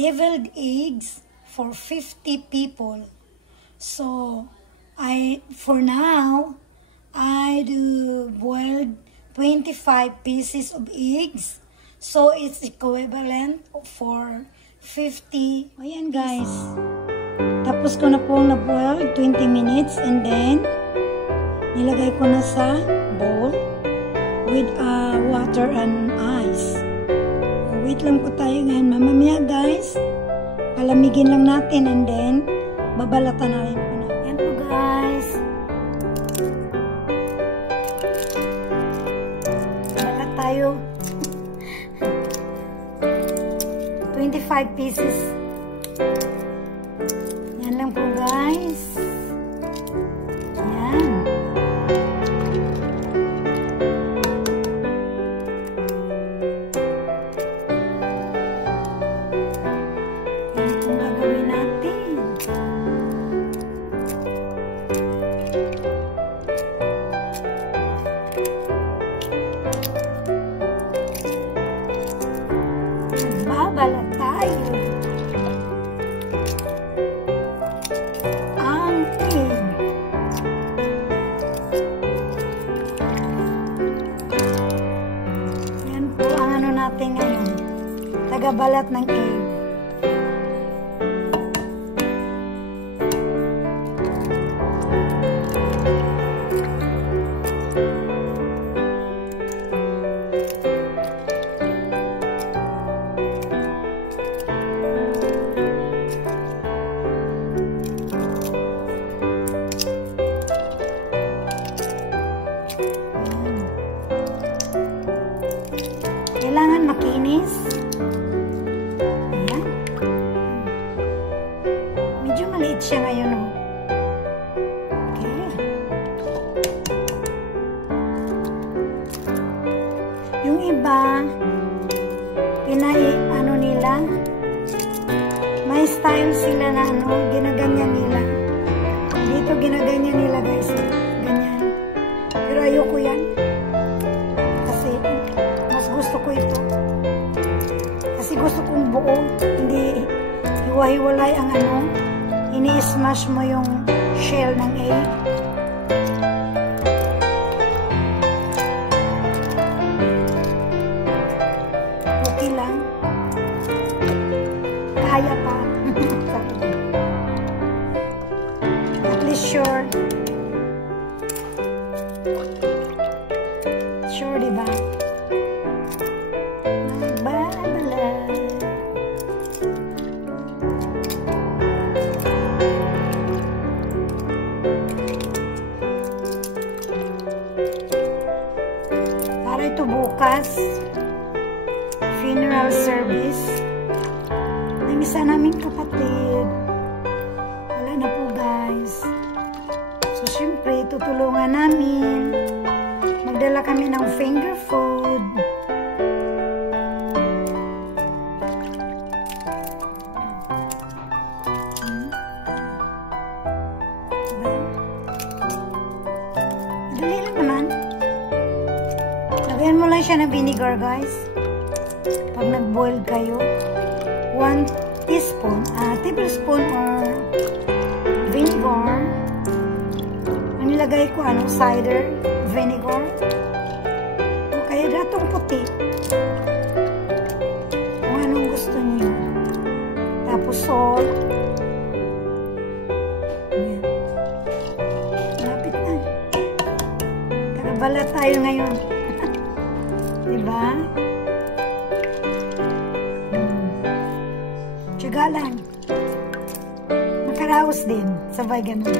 deviled eggs for 50 people. So, for now, I do boiled 25 pieces of eggs. So, it's equivalent for 50. Ayan guys. Tapos ko na pong na-boil 20 minutes and then nilagay ko na sa bowl with water and ice. Wait lang po tayo ngayon. Mamamaya guys, palamigin lang natin and then babalatan na rin po na. Yan po guys. Balat tayo. 25 pieces. Yan lang po guys. Yan. Yan po gagawin natin. Babalat tayo. Natin ngayon, tagabalat ng egg. Kailangan makinis. Ayan. Medyo maliit siya ngayon, oh. Okay. Yung iba, ano nila, may style sila na ginaganyan nila. Dito ginaganyan nila guys. Ganyan. Pero ayoko yan. Gusto ko ito. Kasi gusto kong buo. Hindi hiwa-hiwalay ang ini-smash mo yung shell ng egg. Okay lang. Kaya pa. At least sure. Sure, diba? Para ito bukas, funeral service ng isa naming kapatid. Wala na po guys. So syempre tutulungan namin. Magdala kami ng finger food. Dali lang naman. Lagyan mo lang siya ng vinegar guys. Pag nag-boil kayo, 1 teaspoon, tablespoon or vinegar. Ang nilagay ko, cider vinegar. O kaya datong puti. Kung anong gusto niyo. Tapos salt. Ayan. Lapit na. Tagabalat tayo ngayon. Diba? Tiyaga lang. Makaraos din. Sabay ganun.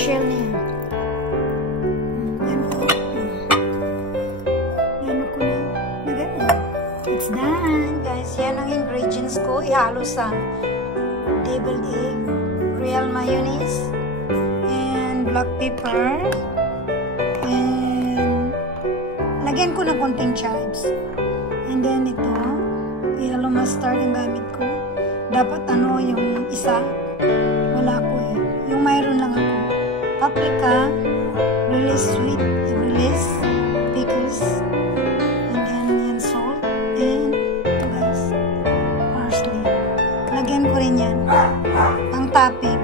shell niya. Yan po. Yan ko na. It's done, guys. Yan ang ingredients ko. Ihalo sa deviled egg, real mayonnaise, and black pepper, and lagyan ko ng konting chives. And then ito, yellow mustard ang gamit ko. Dapat ano, yung isa, wala ko eh. Yung mayroon lang ako. Paprika, really sweet, really pickles, and then yan salt, and ito guys, parsley. Lagyan ko rin yan. Ang topping.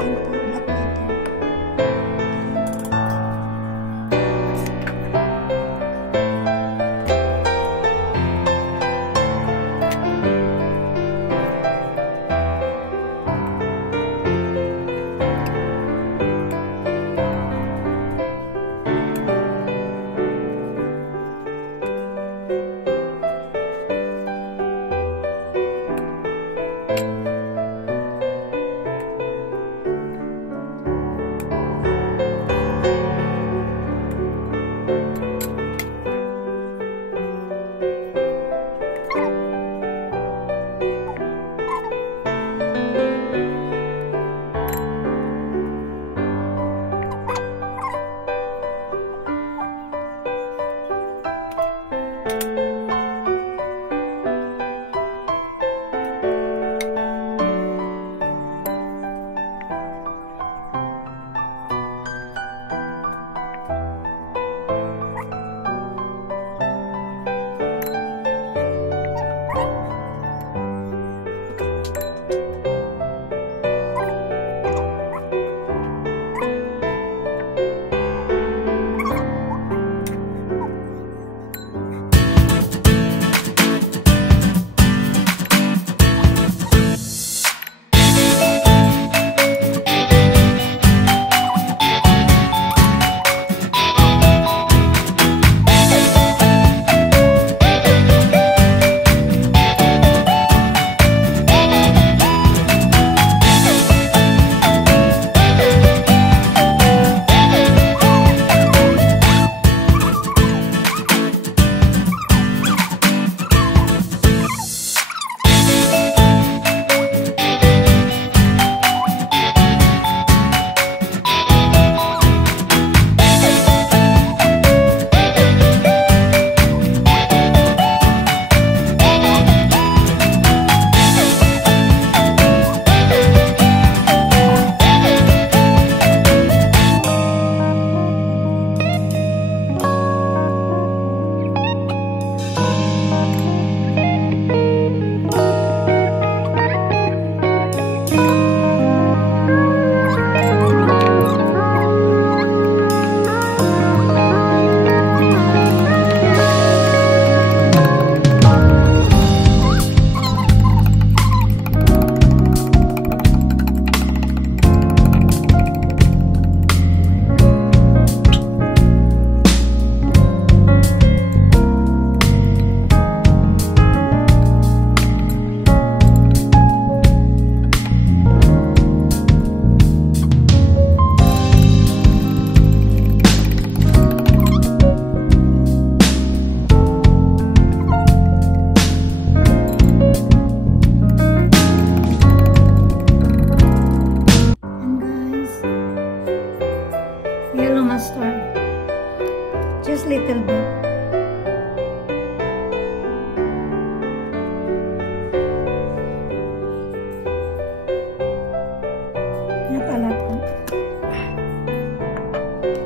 Yan po, black pepper. Just little bit. Yan pala po.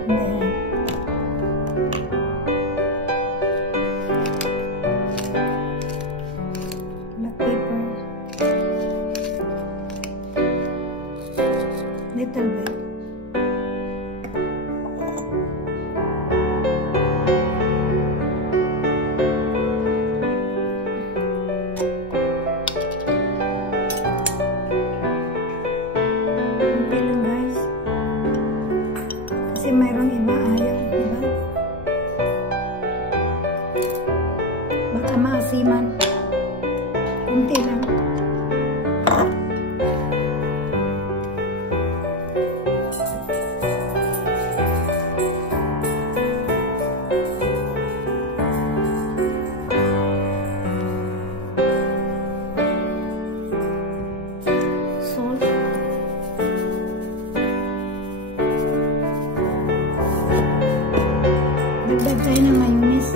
Ayan. Black pepper. Little bit. Kasi mayroong iba ayaw, diba? Baka maasiman. Kunti lang. Magdagdag tayo ng mayonnaise.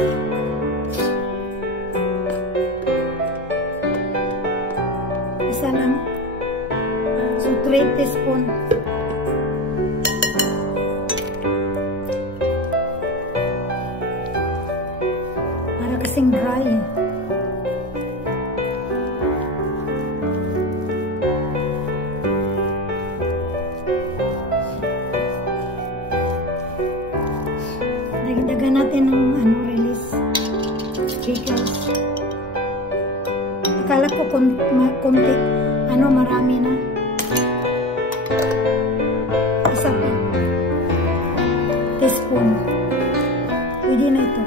Isa lang. So, 3 teaspoon. Para kasing dry. Dagdagan natin ng release pickles. Akala ko konti, marami na. Isa pa. Teaspoon. Pwede na ito.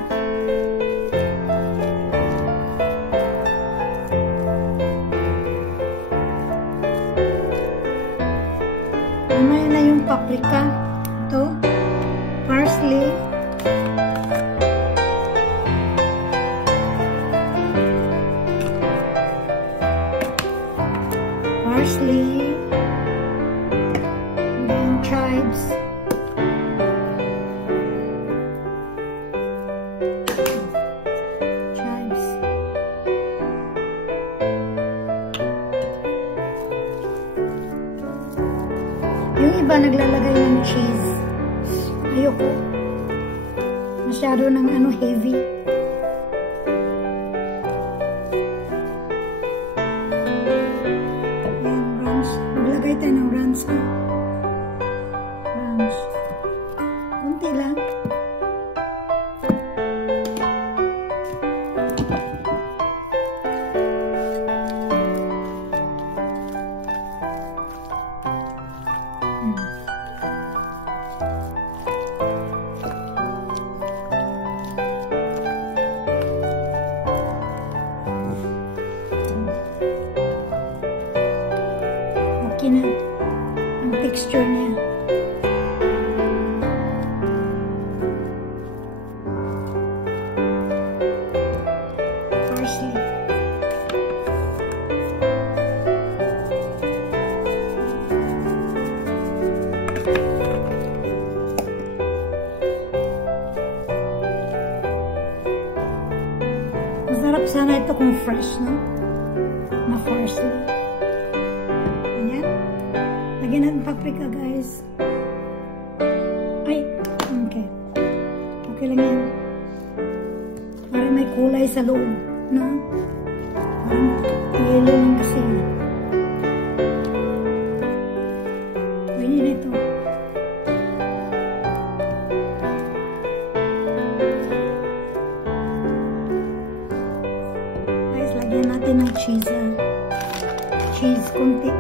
Mamaya na yung paprika. Ito. Parsley. Parsley, and then chives, yung iba naglalagay ng cheese. Ayoko. Masyado ng heavy. Maglagay tayo ng ranch. Ranch. Kunti lang. Okay na ang texture niya. Parsley. Masarap sana ito kung fresh, no? Na parsley. Lagyan natin paprika, guys. Ay, okay. Okay lang yan. Para may kulay sa loob, no? Parang yellow lang kasi. Pwede na ito. Guys, lagyan natin ng cheese. Cheese, konti.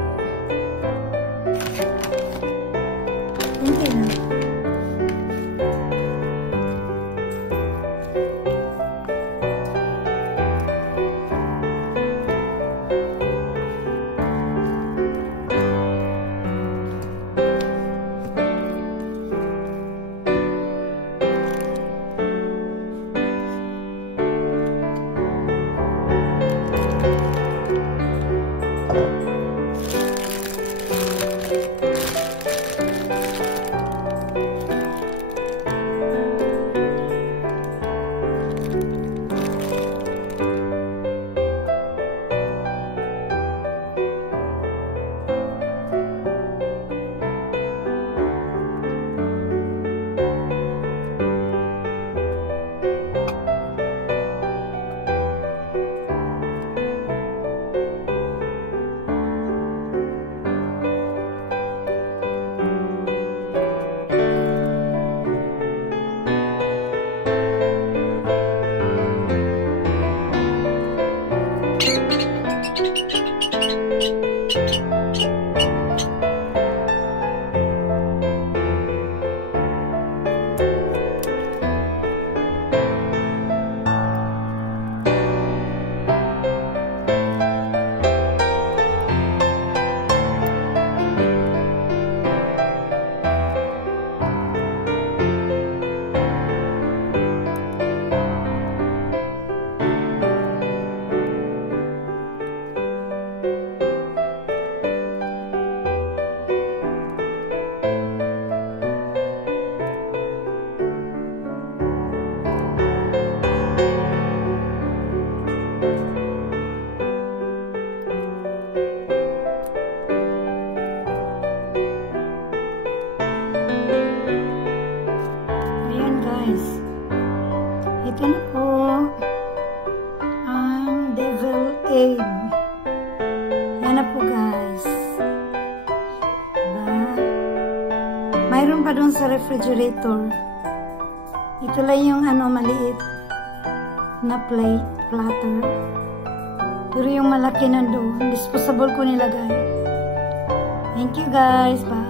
na po guys. Diba? Mayroon pa doon sa refrigerator. Ito lang yung maliit na plate, platter. Pero yung malaki nandoon, disposable ko nilagay. Thank you guys. Bye.